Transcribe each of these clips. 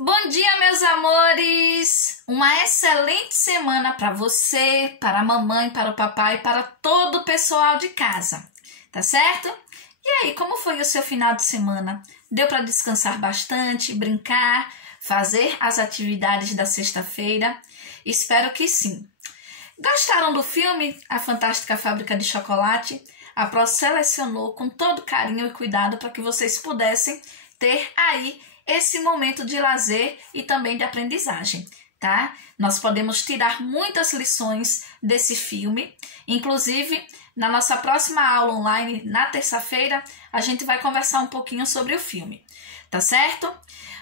Bom dia, meus amores! Uma excelente semana para você, para a mamãe, para o papai e para todo o pessoal de casa, tá certo? E aí, como foi o seu final de semana? Deu para descansar bastante, brincar, fazer as atividades da sexta-feira? Espero que sim. Gostaram do filme A Fantástica Fábrica de Chocolate? A Pro selecionou com todo carinho e cuidado para que vocês pudessem ter aí esse momento de lazer e também de aprendizagem, tá? Nós podemos tirar muitas lições desse filme, inclusive na nossa próxima aula online, na terça-feira, a gente vai conversar um pouquinho sobre o filme, tá certo?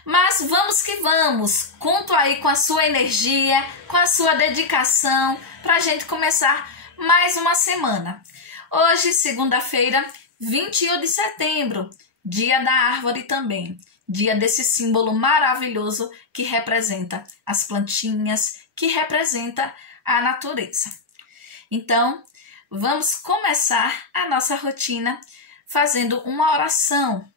Mas vamos que vamos, conto aí com a sua energia, com a sua dedicação, para a gente começar mais uma semana. Hoje, segunda-feira, 21 de setembro, dia da árvore também. Dia desse símbolo maravilhoso que representa as plantinhas, que representa a natureza. Então, vamos começar a nossa rotina fazendo uma oração,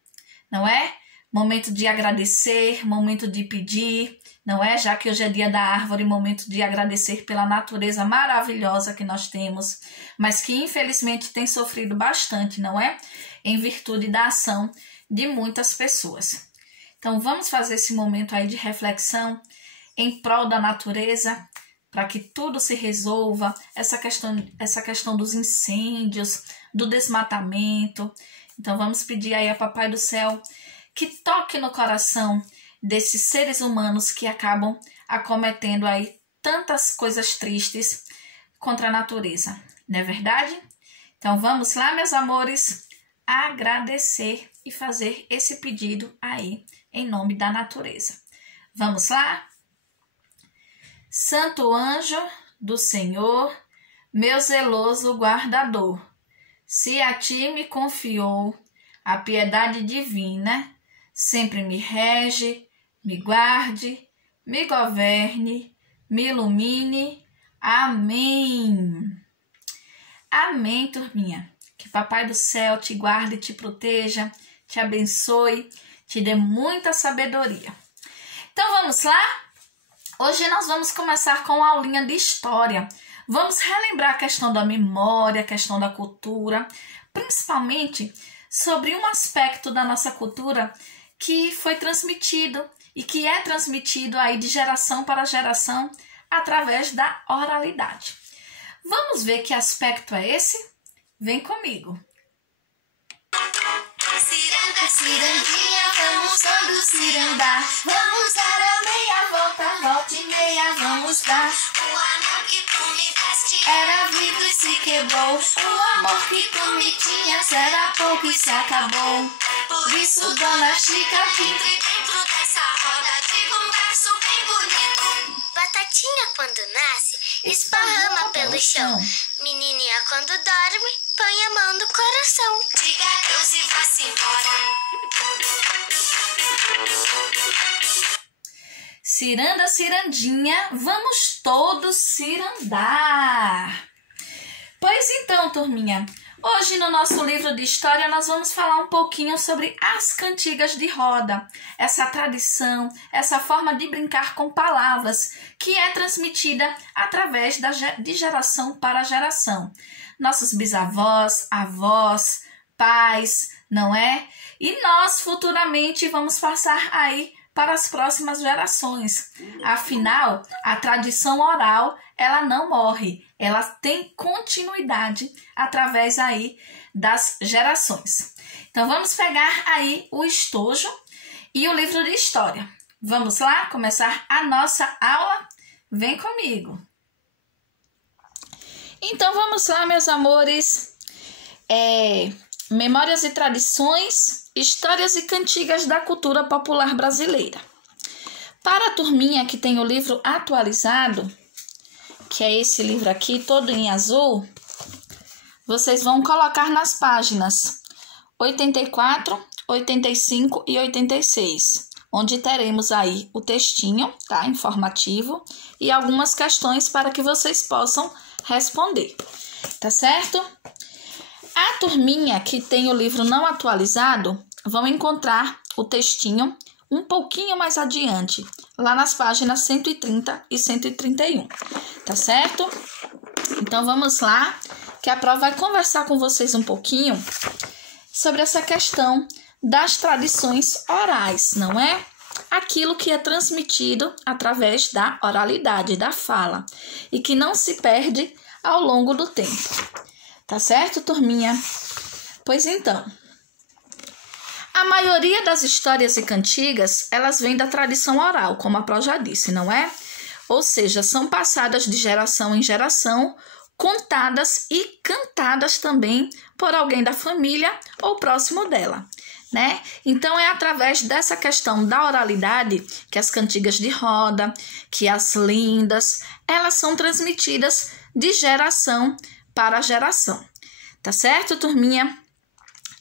não é? Momento de agradecer, momento de pedir, não é? Já que hoje é dia da árvore, momento de agradecer pela natureza maravilhosa que nós temos, mas que infelizmente tem sofrido bastante, não é? Em virtude da ação de muitas pessoas. Então, vamos fazer esse momento aí de reflexão em prol da natureza, para que tudo se resolva, essa questão dos incêndios, do desmatamento. Então, vamos pedir aí a Papai do Céu que toque no coração desses seres humanos que acabam acometendo aí tantas coisas tristes contra a natureza, não é verdade? Então, vamos lá, meus amores, agradecer e fazer esse pedido aí em nome da natureza. Vamos lá? Santo anjo do Senhor, meu zeloso guardador, se a ti me confiou a piedade divina, sempre me rege, me guarde, me governe, me ilumine. Amém. Amém, turminha. Que Papai do Céu te guarde, te proteja, te abençoe, te dê muita sabedoria. Então vamos lá? Hoje nós vamos começar com uma aulinha de história. Vamos relembrar a questão da memória, a questão da cultura, principalmente sobre um aspecto da nossa cultura que foi transmitido e que é transmitido aí de geração para geração através da oralidade. Vamos ver que aspecto é esse? Vem comigo. Ciranda, cirandinha, vamos todos cirandar. Vamos dar a meia volta, volta e meia vamos dar. O anel que tu me deste era vidro e se quebrou. O amor que tu me tinhas era pouco e se acabou. Por isso, dona Chica, entre dentro dessa roda, diga um verso bem bonito. Batatinha quando nasce, esparrama pelo chão. Menininha quando dorme, põe a mão no coração. Diga adeus e vá-se embora. Ciranda, cirandinha, vamos todos cirandar. Pois então, turminha, hoje no nosso livro de história nós vamos falar um pouquinho sobre as cantigas de roda, essa tradição, essa forma de brincar com palavras que é transmitida através de geração para geração. Nossos bisavós, avós, pais, não é? E nós futuramente vamos passar aí para as próximas gerações. Afinal, a tradição oral, ela não morre, ela tem continuidade através aí das gerações. Então, vamos pegar aí o estojo e o livro de história. Vamos lá começar a nossa aula? Vem comigo. Então, vamos lá, meus amores. Memórias e tradições, histórias e cantigas da cultura popular brasileira. Para a turminha que tem o livro atualizado, que é esse livro aqui, todo em azul, vocês vão colocar nas páginas 84, 85 e 86, onde teremos aí o textinho, tá, informativo, e algumas questões para que vocês possam responder, tá certo? A turminha que tem o livro não atualizado vão encontrar o textinho um pouquinho mais adiante, lá nas páginas 130 e 131, tá certo? Então vamos lá, que a prova vai conversar com vocês um pouquinho sobre essa questão das tradições orais, não é? Aquilo que é transmitido através da oralidade, da fala, e que não se perde ao longo do tempo. Tá certo, turminha? Pois então, a maioria das histórias e cantigas, elas vêm da tradição oral, como a Pró já disse, não é? Ou seja, são passadas de geração em geração, contadas e cantadas também por alguém da família ou próximo dela, né? Então é através dessa questão da oralidade que as cantigas de roda, que as lendas, elas são transmitidas de geração para geração. Tá certo, turminha?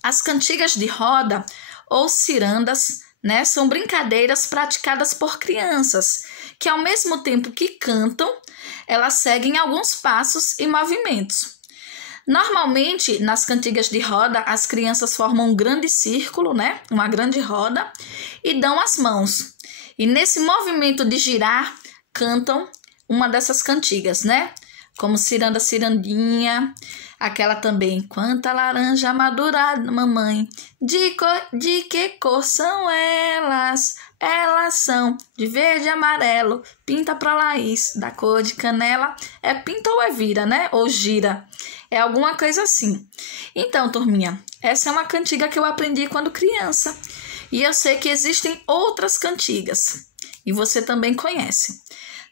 As cantigas de roda ou cirandas, né, são brincadeiras praticadas por crianças, que ao mesmo tempo que cantam, elas seguem alguns passos e movimentos. Normalmente, nas cantigas de roda, as crianças formam um grande círculo, né, uma grande roda, e dão as mãos. E nesse movimento de girar, cantam uma dessas cantigas, né? Como Ciranda, Cirandinha, aquela também, quanta laranja madurada, mamãe, de que cor são elas? Elas são de verde e amarelo, pinta pra Laís, da cor de canela, é pinta ou é vira, né? Ou gira, é alguma coisa assim. Então, turminha, essa é uma cantiga que eu aprendi quando criança, e eu sei que existem outras cantigas, e você também conhece,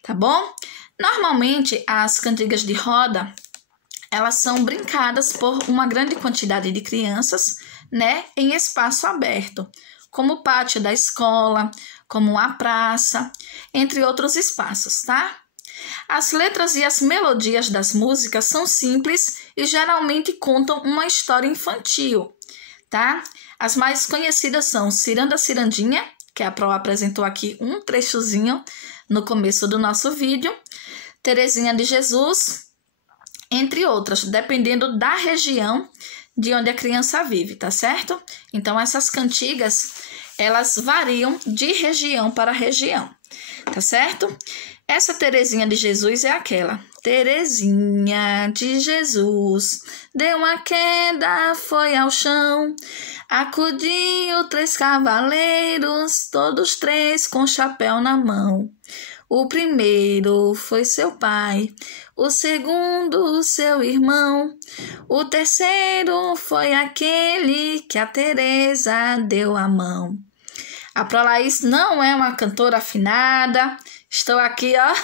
tá bom? Normalmente, as cantigas de roda, elas são brincadas por uma grande quantidade de crianças, né, em espaço aberto, como o pátio da escola, como a praça, entre outros espaços, tá? As letras e as melodias das músicas são simples e geralmente contam uma história infantil, tá? As mais conhecidas são Ciranda, Cirandinha, que a Pró apresentou aqui um trechozinho no começo do nosso vídeo, Terezinha de Jesus, entre outras, dependendo da região de onde a criança vive, tá certo? Então, essas cantigas, elas variam de região para região, tá certo? Essa Terezinha de Jesus é aquela. Terezinha de Jesus deu uma queda, foi ao chão, acudiu 3 cavaleiros, todos 3 com chapéu na mão. O primeiro foi seu pai, o segundo seu irmão, o terceiro foi aquele que a Teresa deu a mão. A Pró Laís não é uma cantora afinada, estou aqui, ó,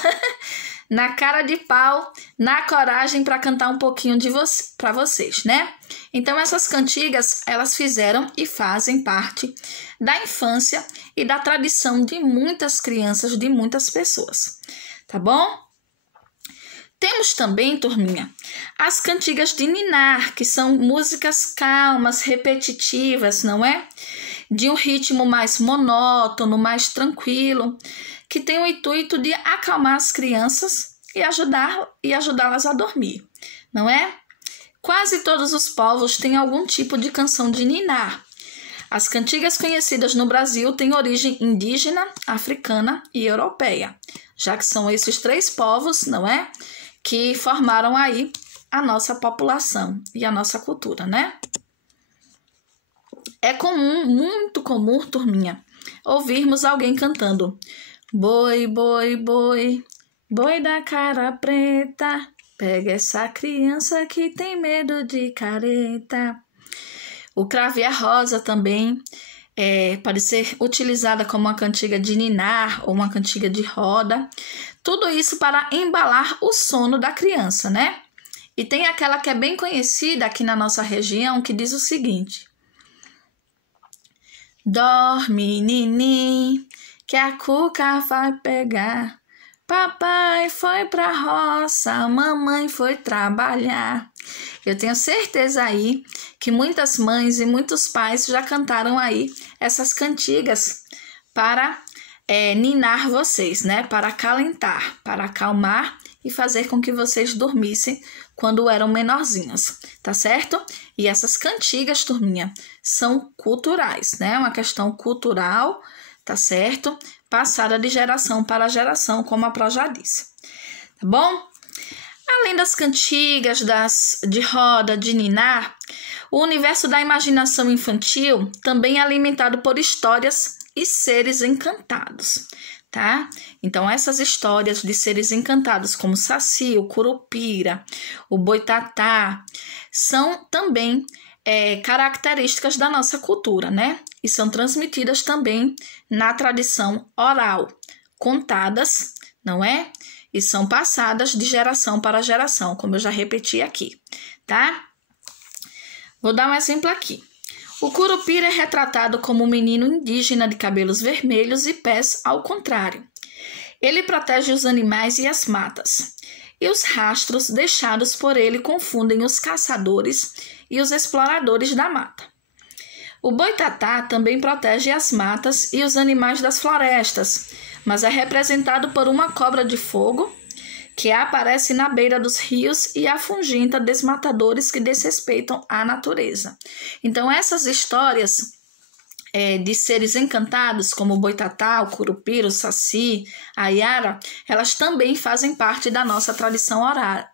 na cara de pau, na coragem para cantar um pouquinho para vocês, né? Então, essas cantigas, elas fizeram e fazem parte da infância e da tradição de muitas crianças, de muitas pessoas, tá bom? Temos também, turminha, as cantigas de ninar, que são músicas calmas, repetitivas, não é? De um ritmo mais monótono, mais tranquilo, que tem o intuito de acalmar as crianças e ajudá-las a dormir, não é? Quase todos os povos têm algum tipo de canção de ninar. As cantigas conhecidas no Brasil têm origem indígena, africana e europeia, já que são esses 3 povos, não é? Que formaram aí a nossa população e a nossa cultura, né? É comum, muito comum, turminha, ouvirmos alguém cantando boi, boi, boi, boi da cara preta, pega essa criança que tem medo de careta. O cravo e a rosa também pode ser utilizada como uma cantiga de ninar ou uma cantiga de roda. Tudo isso para embalar o sono da criança, né? E tem aquela que é bem conhecida aqui na nossa região, que diz o seguinte: dorme, ninim, que a cuca vai pegar. Papai foi pra roça, mamãe foi trabalhar. Eu tenho certeza aí que muitas mães e muitos pais já cantaram aí essas cantigas para ninar vocês, né? Para acalentar, para acalmar e fazer com que vocês dormissem quando eram menorzinhos, tá certo? E essas cantigas, turminha, são culturais, né? Uma questão cultural tá certo? Passada de geração para geração, como a Pró já disse, tá bom? Além das cantigas, de roda, de ninar, o universo da imaginação infantil também é alimentado por histórias e seres encantados, tá? Então, essas histórias de seres encantados, como o Saci, o Curupira, o Boitatá, são também características da nossa cultura, né? E são transmitidas também na tradição oral, contadas, não é? E são passadas de geração para geração, como eu já repeti aqui, tá? Vou dar um exemplo aqui. O Curupira é retratado como um menino indígena de cabelos vermelhos e pés ao contrário. Ele protege os animais e as matas, e os rastros deixados por ele confundem os caçadores e os exploradores da mata. O Boitatá também protege as matas e os animais das florestas, mas é representado por uma cobra de fogo que aparece na beira dos rios e afugenta desmatadores que desrespeitam a natureza. Então, essas histórias de seres encantados, como o Boitatá, o Curupira, o Saci, a Iara, elas também fazem parte da nossa tradição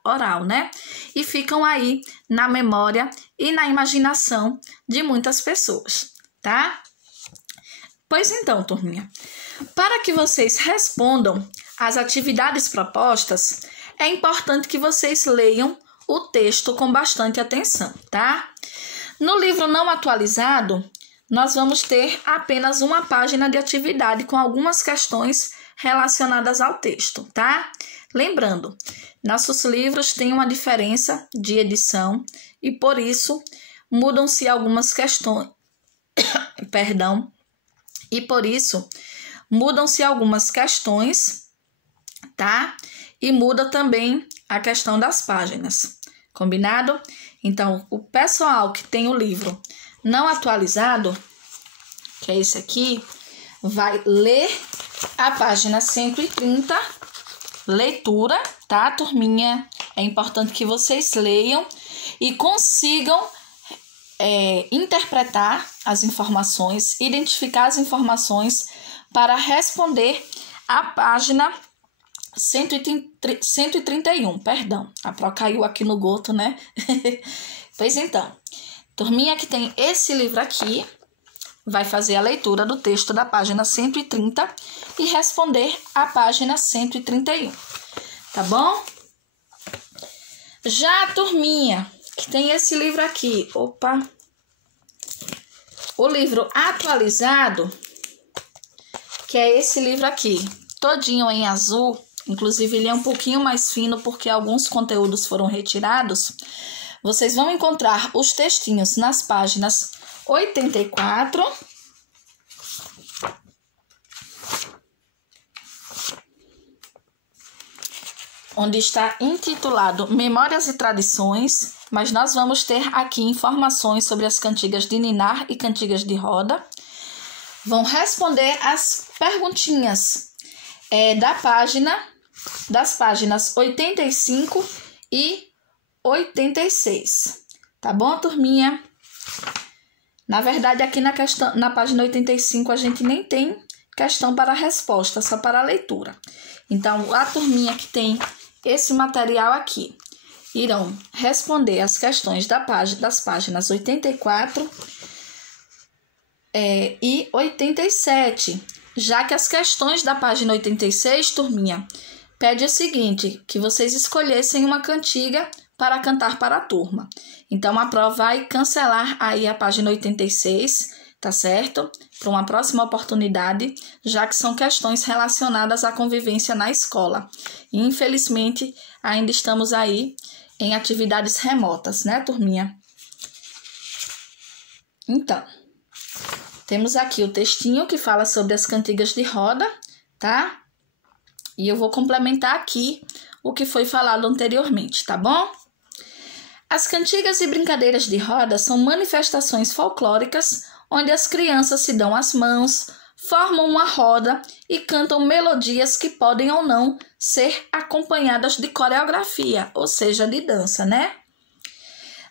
oral, né? E ficam aí na memória e na imaginação de muitas pessoas, tá? Pois então, turminha, para que vocês respondam às atividades propostas, é importante que vocês leiam o texto com bastante atenção, tá? No livro não atualizado, nós vamos ter apenas uma página de atividade com algumas questões relacionadas ao texto, tá? Lembrando, nossos livros têm uma diferença de edição e, por isso, mudam-se algumas questões. E por isso, mudam-se algumas questões, tá? E muda também a questão das páginas, combinado? Então, o pessoal que tem o livro não atualizado, que é esse aqui, vai ler a página 130, leitura, tá, turminha? É importante que vocês leiam e consigam interpretar as informações, identificar as informações para responder a página 131, perdão. A Pró caiu aqui no goto, né? Pois então, turminha que tem esse livro aqui, vai fazer a leitura do texto da página 130 e responder a página 131, tá bom? Já a turminha que tem esse livro aqui, o livro atualizado, que é esse livro aqui, todinho em azul, inclusive ele é um pouquinho mais fino porque alguns conteúdos foram retirados. Vocês vão encontrar os textinhos nas páginas 84, onde está intitulado Memórias e Tradições, mas nós vamos ter aqui informações sobre as cantigas de ninar e cantigas de roda. Vão responder as perguntinhas das páginas 85 e 86. Tá bom, turminha? Na verdade, aqui na página 85 a gente nem tem questão para resposta, só para leitura. Então, a turminha que tem esse material aqui irão responder as questões das páginas 84 e 87, já que as questões da página 86, turminha, pede o seguinte, que vocês escolhessem uma cantiga para cantar para a turma. Então, a Pró vai cancelar aí a página 86, tá certo? Para uma próxima oportunidade, já que são questões relacionadas à convivência na escola. E, infelizmente, ainda estamos aí em atividades remotas, né, turminha? Então, temos aqui o textinho que fala sobre as cantigas de roda, tá? E eu vou complementar aqui o que foi falado anteriormente, tá bom? As cantigas e brincadeiras de roda são manifestações folclóricas onde as crianças se dão as mãos, formam uma roda e cantam melodias que podem ou não ser acompanhadas de coreografia, ou seja, de dança, né?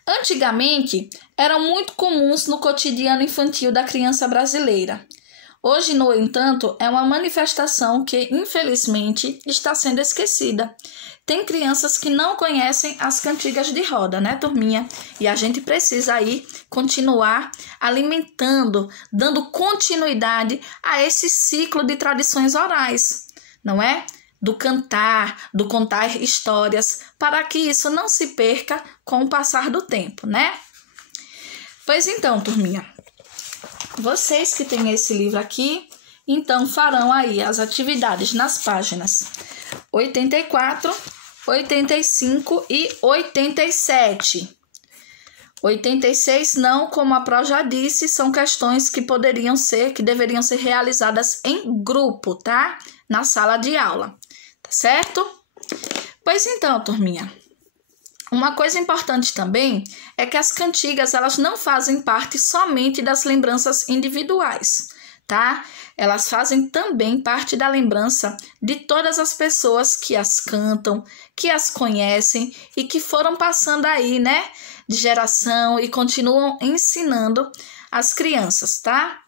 Antigamente, eram muito comuns no cotidiano infantil da criança brasileira. Hoje, no entanto, é uma manifestação que, infelizmente, está sendo esquecida. Tem crianças que não conhecem as cantigas de roda, né, turminha? E a gente precisa aí continuar alimentando, dando continuidade a esse ciclo de tradições orais, não é? Do contar histórias, para que isso não se perca com o passar do tempo, né? Pois então, turminha, vocês que têm esse livro aqui, então farão aí as atividades nas páginas 84, 85 e 87. 86 não, como a Pro já disse, são questões que deveriam ser realizadas em grupo, tá? Na sala de aula, tá certo? Pois então, turminha, uma coisa importante também é que as cantigas, elas não fazem parte somente das lembranças individuais, tá? Elas fazem também parte da lembrança de todas as pessoas que as cantam, que as conhecem e que foram passando aí, né, de geração e continuam ensinando as crianças, tá?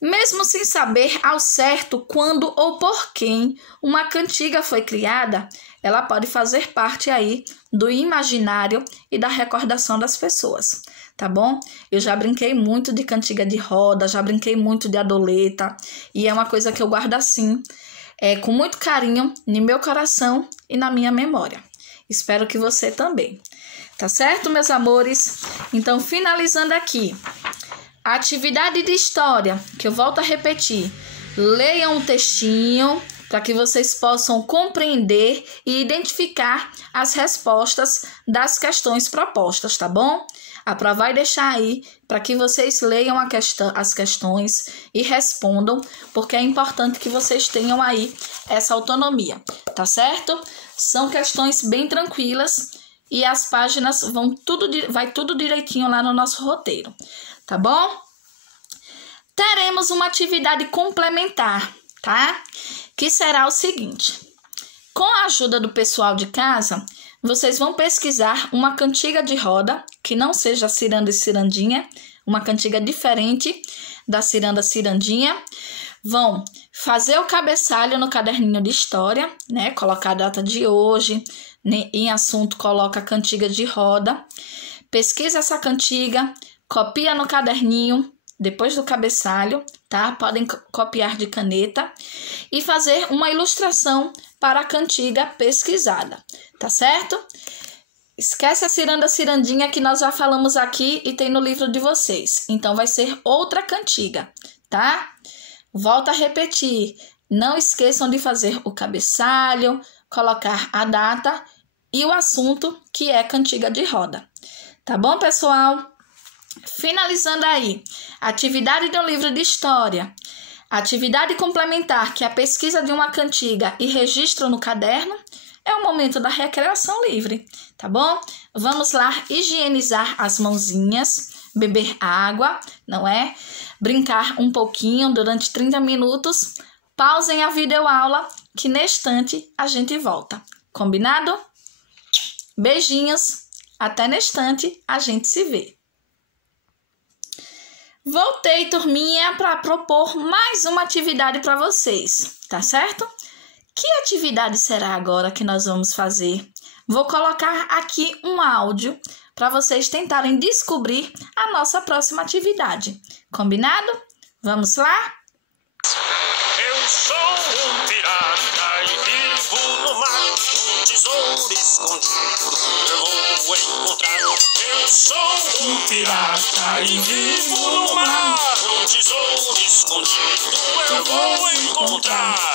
Mesmo sem saber ao certo quando ou por quem uma cantiga foi criada, ela pode fazer parte aí do imaginário e da recordação das pessoas, tá bom? Eu já brinquei muito de cantiga de roda, já brinquei muito de adoleta, e é uma coisa que eu guardo assim, com muito carinho no meu coração e na minha memória. Espero que você também. Tá certo, meus amores? Então, finalizando aqui, a atividade de história, que eu volto a repetir, leiam um textinho para que vocês possam compreender e identificar as respostas das questões propostas, tá bom? A Pro vai deixar aí para que vocês leiam as questões e respondam, porque é importante que vocês tenham aí essa autonomia, tá certo? São questões bem tranquilas e as páginas vai tudo direitinho lá no nosso roteiro, tá bom? Teremos uma atividade complementar, tá? Que será o seguinte: com a ajuda do pessoal de casa, vocês vão pesquisar uma cantiga de roda que não seja ciranda e cirandinha, uma cantiga diferente da ciranda cirandinha. Vão fazer o cabeçalho no caderninho de história, né? Colocar a data de hoje, em assunto coloca a cantiga de roda. Pesquisa essa cantiga, copia no caderninho depois do cabeçalho, tá? Podem copiar de caneta e fazer uma ilustração para a cantiga pesquisada, tá certo? Esquece a ciranda cirandinha que nós já falamos aqui e tem no livro de vocês. Então vai ser outra cantiga, tá? Volto a repetir, não esqueçam de fazer o cabeçalho, colocar a data e o assunto, que é cantiga de roda. Tá bom, pessoal? Finalizando aí, atividade de um livro de história, atividade complementar, que é a pesquisa de uma cantiga e registro no caderno, é o momento da recreação livre, tá bom? Vamos lá higienizar as mãozinhas, beber água, não é? Brincar um pouquinho durante 30 minutos, pausem a videoaula, que neste instante a gente volta. Combinado? Beijinhos, até neste instante a gente se vê. Voltei, turminha, para propor mais uma atividade para vocês, tá certo? Que atividade será agora que nós vamos fazer? Vou colocar aqui um áudio para vocês tentarem descobrir a nossa próxima atividade. Combinado? Vamos lá? Eu sou um pirata e vivo no mar, um tesouro escondido eu vou encontrar. Eu sou um pirata e vivo no mar, um tesouro escondido eu vou encontrar.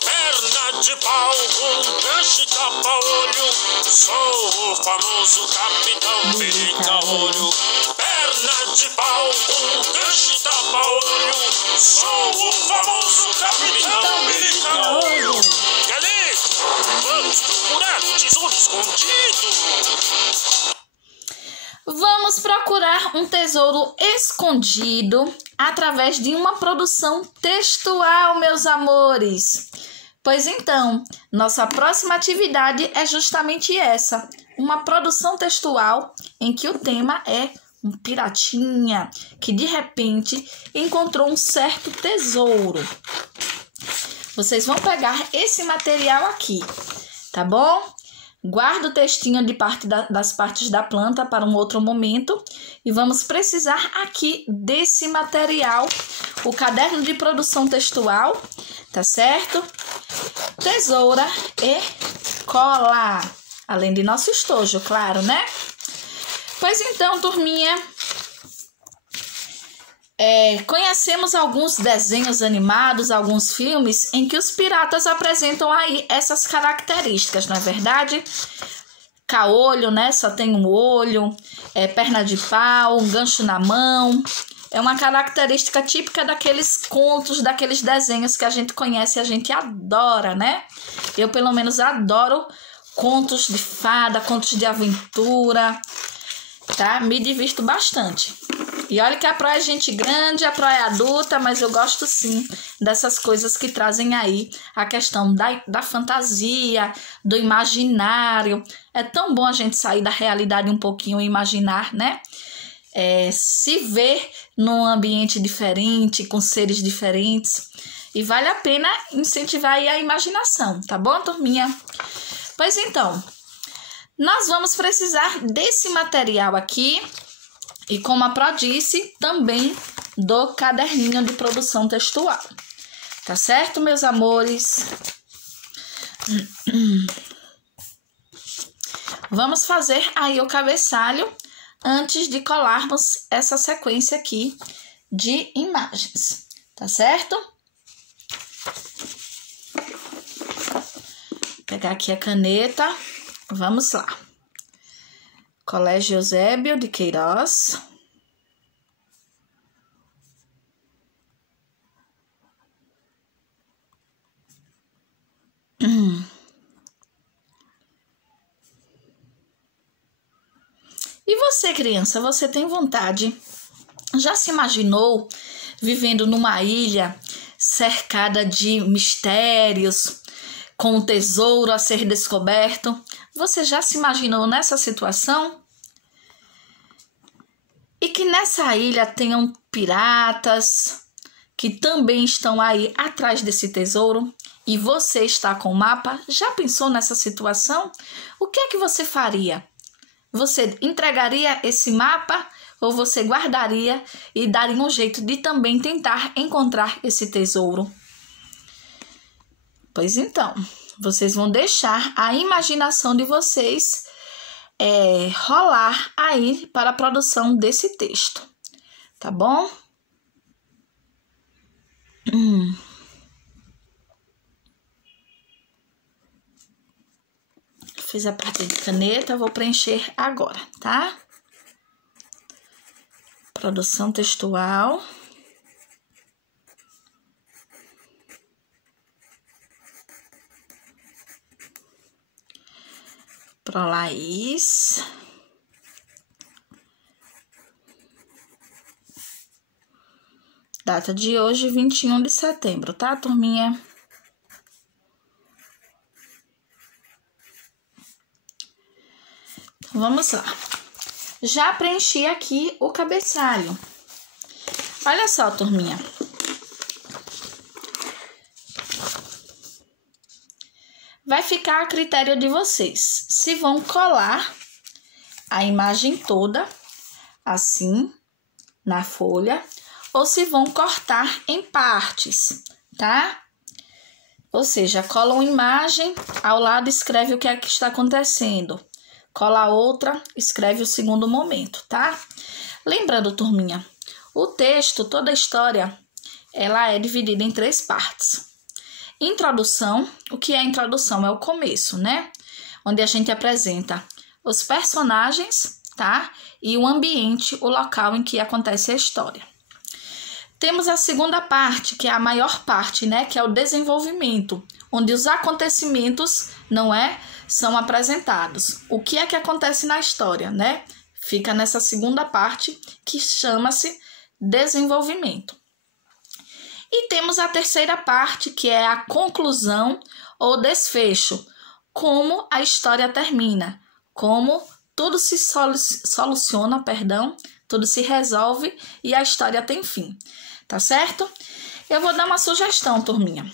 Perna de pau, um gancho e tapa-olho, sou o famoso Capitão Perica-olho. Perna de pau, um gancho e tapa-olho, sou o famoso Capitão Perica-olho. Galego, vamos procurar o tesouro escondido. Vamos procurar um tesouro escondido através de uma produção textual, meus amores. Pois então, nossa próxima atividade é justamente essa, uma produção textual em que o tema é um piratinha que de repente encontrou um certo tesouro. Vocês vão pegar esse material aqui, tá bom? Guarda o textinho das partes da planta para um outro momento e vamos precisar aqui desse material, o caderno de produção textual, tá certo? Tesoura e cola, além de nosso estojo, claro, né? Pois então, turminha, conhecemos alguns desenhos animados, alguns filmes em que os piratas apresentam aí essas características, não é verdade? Caolho, né? Só tem um olho, perna de pau, um gancho na mão. É uma característica típica daqueles contos, daqueles desenhos que a gente conhece e a gente adora, né? Eu, pelo menos, adoro contos de fada, contos de aventura, tá? Me divirto bastante. E olha que a Pro é gente grande, a Pro é adulta, mas eu gosto sim dessas coisas que trazem aí a questão da fantasia, do imaginário. É tão bom a gente sair da realidade um pouquinho e imaginar, né? Se ver num ambiente diferente, com seres diferentes. E vale a pena incentivar aí a imaginação, tá bom, turminha? Pois então, nós vamos precisar desse material aqui. E como a Pro disse, também do caderninho de produção textual. Tá certo, meus amores? Vamos fazer aí o cabeçalho antes de colarmos essa sequência aqui de imagens. Tá certo? Vou pegar aqui a caneta. Vamos lá. Colégio Eusébio de Queiroz. E você, criança, você tem vontade? Já se imaginou vivendo numa ilha cercada de mistérios, com um tesouro a ser descoberto? Você já se imaginou nessa situação? E que nessa ilha tenham piratas que também estão aí atrás desse tesouro e você está com o mapa? Já pensou nessa situação? O que é que você faria? Você entregaria esse mapa ou você guardaria e daria um jeito de também tentar encontrar esse tesouro? Pois então, vocês vão deixar a imaginação de vocês rolar aí para a produção desse texto, tá bom? Fiz a parte de caneta, vou preencher agora, tá? Produção textual. Pro Laís. Data de hoje, 21 de setembro, tá, turminha? Então, vamos lá. Já preenchi aqui o cabeçalho. Olha só, turminha. Vai ficar a critério de vocês se vão colar a imagem toda assim na folha ou se vão cortar em partes, tá? Ou seja, cola uma imagem, ao lado escreve o que é que está acontecendo. Cola outra, escreve o segundo momento, tá? Lembrando, turminha, o texto, toda a história, ela é dividida em 3 partes. Introdução, o que é a introdução? É o começo, né? Onde a gente apresenta os personagens, tá? E o ambiente, o local em que acontece a história. Temos a segunda parte, que é a maior parte, né? Que é o desenvolvimento, onde os acontecimentos, são apresentados. O que é que acontece na história, né? Fica nessa segunda parte, que chama-se desenvolvimento. E temos a terceira parte, que é a conclusão ou desfecho, como a história termina, como tudo se soluciona, tudo se resolve e a história tem fim, tá certo? Eu vou dar uma sugestão, turminha.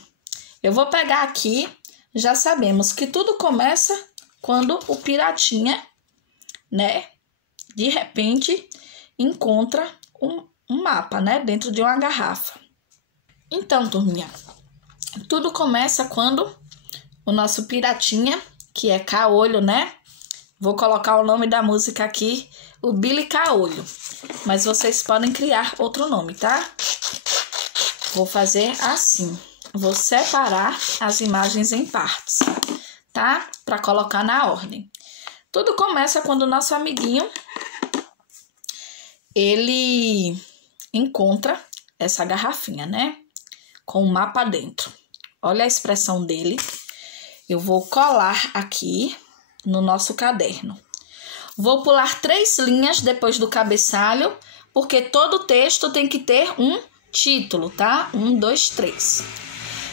Eu vou pegar aqui, já sabemos que tudo começa quando o piratinha, né, de repente encontra um mapa, né, dentro de uma garrafa. Então, turminha, tudo começa quando o nosso piratinha, que é Caolho, né? Vou colocar o nome da música aqui, o Billy Caolho. Mas vocês podem criar outro nome, tá? Vou fazer assim. Vou separar as imagens em partes, tá? Para colocar na ordem. Tudo começa quando o nosso amiguinho, ele encontra essa garrafinha, né? Com o mapa dentro. Olha a expressão dele. Eu vou colar aqui no nosso caderno. Vou pular 3 linhas depois do cabeçalho, porque todo texto tem que ter um título, tá? 1, 2, 3.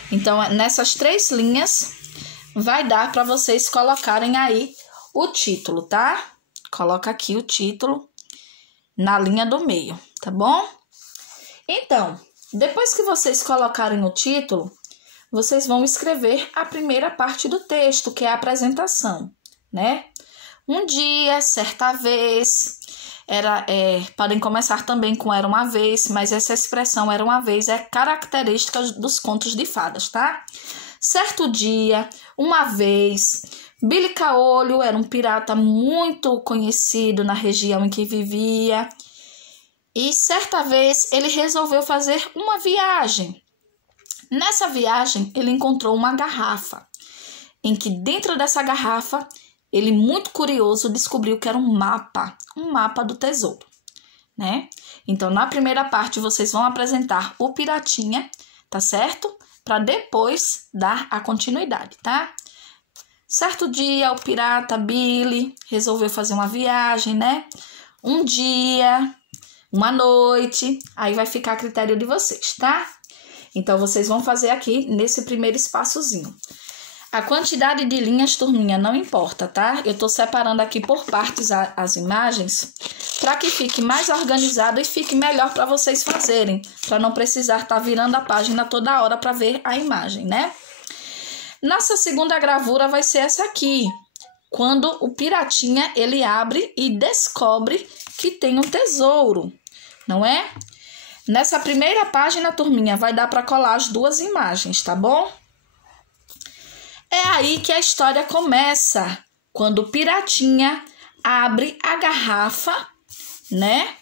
Então, nessas 3 linhas, vai dar para vocês colocarem aí o título, tá? Coloca aqui o título na linha do meio, tá bom? Então, depois que vocês colocarem o título, vocês vão escrever a primeira parte do texto, que é a apresentação, né? Um dia, certa vez, podem começar também com era uma vez, mas essa expressão era uma vez é característica dos contos de fadas, tá? Certo dia, uma vez, Billy Caolho era um pirata muito conhecido na região em que vivia. E certa vez ele resolveu fazer uma viagem. Nessa viagem ele encontrou uma garrafa, em que dentro dessa garrafa ele, muito curioso, descobriu que era um mapa do tesouro, né? Então, na primeira parte, vocês vão apresentar o piratinha, tá certo? Para depois dar a continuidade, tá? Certo dia, o pirata Billy resolveu fazer uma viagem, né? Um dia, uma noite, aí vai ficar a critério de vocês, tá? Então, vocês vão fazer aqui nesse primeiro espaçozinho. A quantidade de linhas, turminha, não importa, tá? Eu tô separando aqui por partes as imagens para que fique mais organizado e fique melhor para vocês fazerem, para não precisar estar virando a página toda hora para ver a imagem, né? Nossa segunda gravura vai ser essa aqui, quando o piratinha, ele abre e descobre que tem um tesouro, não é? Nessa primeira página, turminha, vai dar para colar as 2 imagens, tá bom? É aí que a história começa, quando o piratinha abre a garrafa, né?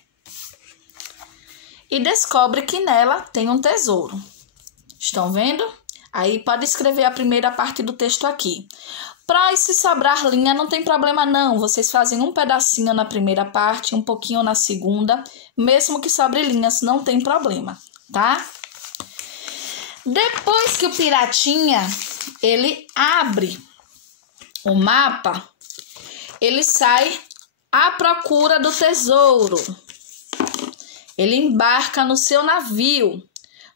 E descobre que nela tem um tesouro. Estão vendo? Aí pode escrever a primeira parte do texto aqui. Para se sobrar linha, não tem problema não. Vocês fazem um pedacinho na primeira parte, um pouquinho na segunda. Mesmo que sobre linhas, não tem problema, tá? Depois que o piratinha, ele abre o mapa, ele sai à procura do tesouro. Ele embarca no seu navio.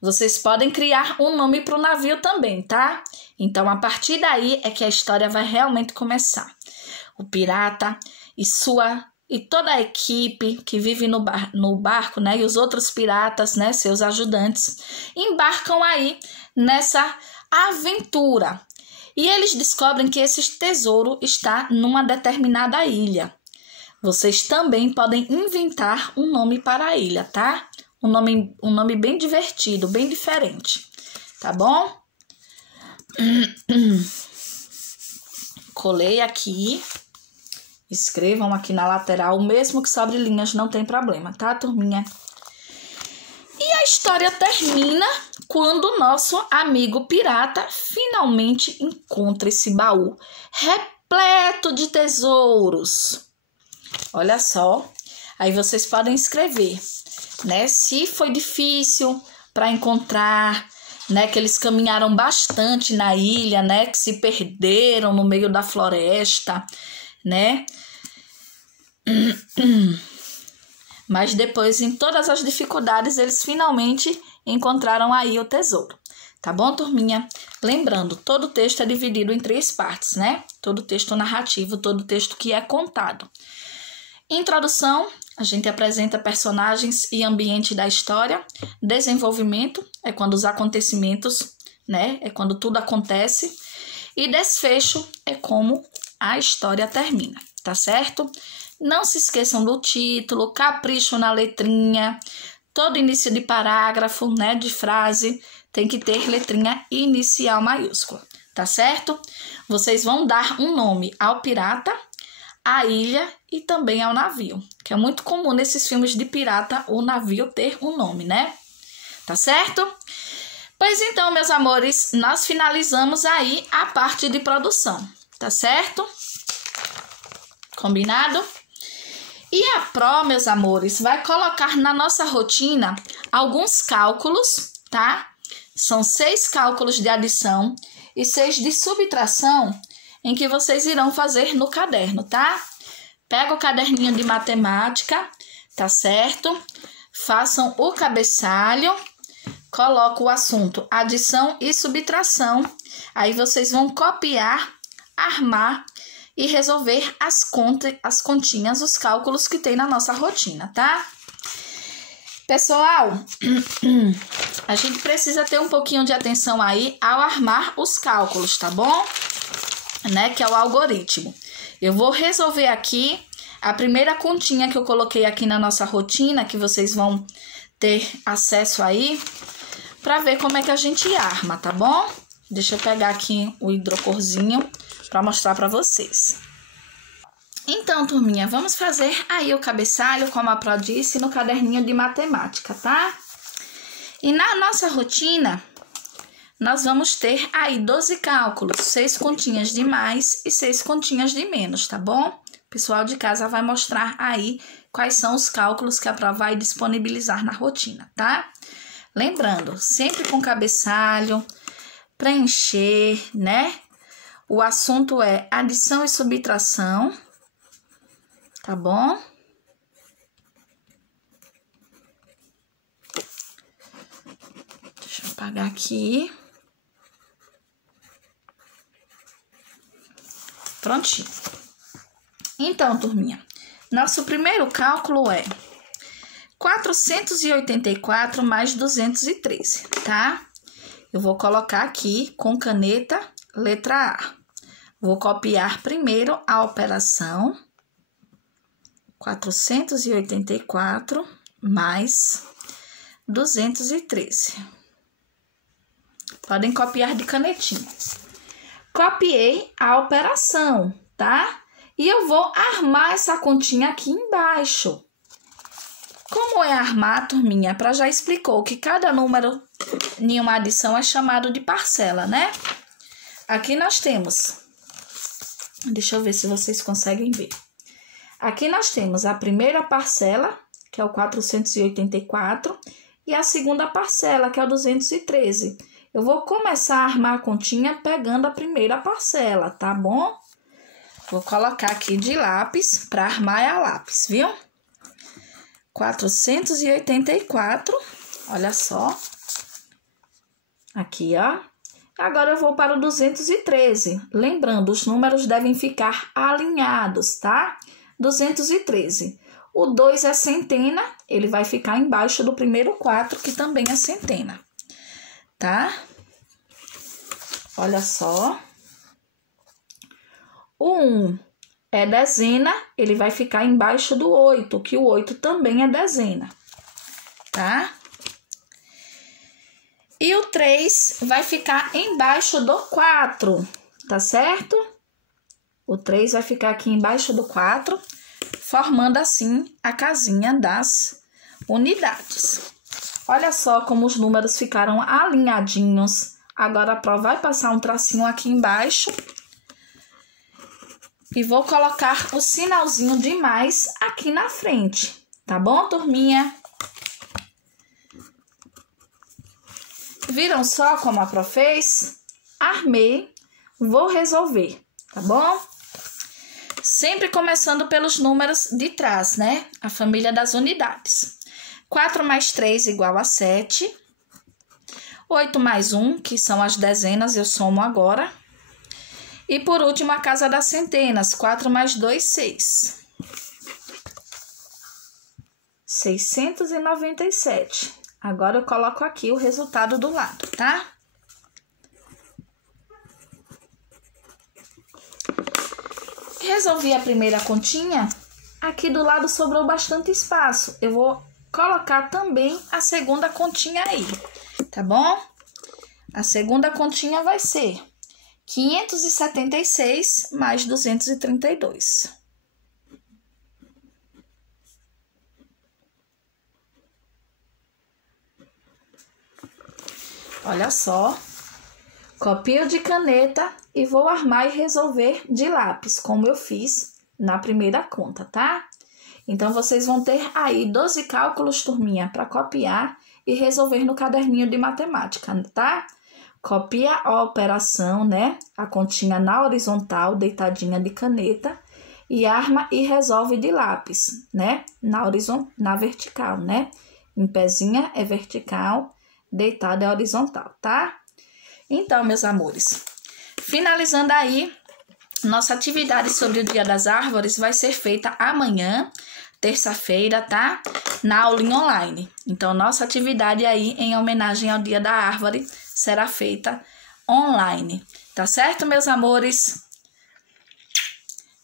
Vocês podem criar um nome para o navio também, tá? Então, a partir daí é que a história vai realmente começar. O pirata e toda a equipe que vive no barco, né? E os outros piratas, né? Seus ajudantes, embarcam aí nessa aventura. E eles descobrem que esse tesouro está numa determinada ilha. Vocês também podem inventar um nome para a ilha, tá? Um nome bem divertido, bem diferente, tá bom? Colei aqui. Escrevam aqui na lateral, mesmo que sobre linhas, não tem problema, tá, turminha? E a história termina quando o nosso amigo pirata finalmente encontra esse baú repleto de tesouros. Olha só, aí vocês podem escrever, né? Se foi difícil para encontrar, né? Que eles caminharam bastante na ilha, né? Que se perderam no meio da floresta, né? Mas depois, em todas as dificuldades, eles finalmente encontraram aí o tesouro. Tá bom, turminha? Lembrando, todo texto é dividido em 3 partes, né? Todo texto narrativo, todo texto que é contado. Introdução, a gente apresenta personagens e ambiente da história. Desenvolvimento, é quando os acontecimentos, né? É quando tudo acontece. E desfecho é como a história termina, tá certo? Não se esqueçam do título, capricho na letrinha. Todo início de parágrafo, né, de frase, tem que ter letrinha inicial maiúscula, tá certo? Vocês vão dar um nome ao pirata, à ilha e também ao navio, que é muito comum nesses filmes de pirata o navio ter um nome, né? Tá certo? Pois então, meus amores, nós finalizamos aí a parte de produção, tá certo? Combinado? E a Pro, meus amores, vai colocar na nossa rotina alguns cálculos, tá? São 6 cálculos de adição e 6 de subtração em que vocês irão fazer no caderno, tá? Pega o caderninho de matemática, tá certo? Façam o cabeçalho, coloca o assunto adição e subtração. Aí vocês vão copiar, armar e resolver as continhas, os cálculos que tem na nossa rotina, tá? Pessoal, a gente precisa ter um pouquinho de atenção aí ao armar os cálculos, tá bom? Né? Que é o algoritmo. Eu vou resolver aqui a primeira continha que eu coloquei aqui na nossa rotina, que vocês vão ter acesso aí, para ver como é que a gente arma, tá bom? Deixa eu pegar aqui o hidrocorzinho para mostrar para vocês. Então, turminha, vamos fazer aí o cabeçalho, como a Pro disse, no caderninho de matemática, tá? E na nossa rotina, nós vamos ter aí 12 cálculos, 6 continhas de mais e 6 continhas de menos, tá bom? O pessoal de casa vai mostrar aí quais são os cálculos que a Pro vai disponibilizar na rotina, tá? Lembrando, sempre com cabeçalho, preencher, né? O assunto é adição e subtração, tá bom? Deixa eu apagar aqui. Prontinho. Então, turminha, nosso primeiro cálculo é 484 mais 213, tá? Eu vou colocar aqui com caneta, letra A. Vou copiar primeiro a operação 484 mais 213. Podem copiar de canetinha. Copiei a operação, tá? E eu vou armar essa continha aqui embaixo. Como é armar, turminha? Pra já explicou que cada número em uma adição é chamado de parcela, né? Aqui nós temos... Deixa eu ver se vocês conseguem ver. Aqui nós temos a primeira parcela, que é o 484, e a segunda parcela, que é o 213. Eu vou começar a armar a continha pegando a primeira parcela, tá bom? Vou colocar aqui de lápis, para armar a lápis, viu? 484, olha só. Aqui, ó. Agora eu vou para o 213. Lembrando, os números devem ficar alinhados, tá? 213. O 2 é centena, ele vai ficar embaixo do primeiro 4, que também é centena, tá? Olha só. O 1 é dezena, ele vai ficar embaixo do 8, que o 8 também é dezena, tá? E o 3 vai ficar embaixo do 4, tá certo? O 3 vai ficar aqui embaixo do 4, formando assim a casinha das unidades. Olha só como os números ficaram alinhadinhos. Agora a Pro vai passar um tracinho aqui embaixo. E vou colocar o sinalzinho de mais aqui na frente, tá bom, turminha? Viram só como a Pro fez? Armei, vou resolver, tá bom? Sempre começando pelos números de trás, né? A família das unidades. 4 mais 3 igual a 7. 8 mais 1, que são as dezenas, eu somo agora. E por último, a casa das centenas. 4 mais 2, 6. 697. Agora eu coloco aqui o resultado do lado, tá? Resolvi a primeira continha. Aqui do lado sobrou bastante espaço. Eu vou colocar também a segunda continha aí, tá bom? A segunda continha vai ser 576 mais 232. Olha só, copio de caneta e vou armar e resolver de lápis, como eu fiz na primeira conta, tá? Então, vocês vão ter aí 12 cálculos, turminha, para copiar e resolver no caderninho de matemática, tá? Copia a operação, né? A continha na horizontal, deitadinha de caneta, e arma e resolve de lápis, né? Na vertical, né? Em pezinha é vertical, deitada é horizontal, tá? Então, meus amores, finalizando aí, nossa atividade sobre o Dia das Árvores vai ser feita amanhã, terça-feira, tá? Na aulinha online. Então, nossa atividade aí em homenagem ao Dia da Árvore será feita online. Tá certo, meus amores?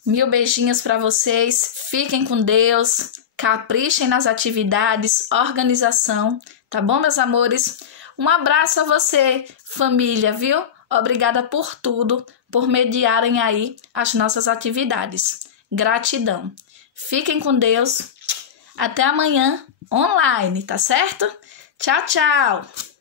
Mil beijinhos para vocês. Fiquem com Deus. Caprichem nas atividades, organização. Tá bom, meus amores? Um abraço a você, família, viu? Obrigada por tudo, por mediarem aí as nossas atividades. Gratidão. Fiquem com Deus. Até amanhã online, tá certo? Tchau, tchau!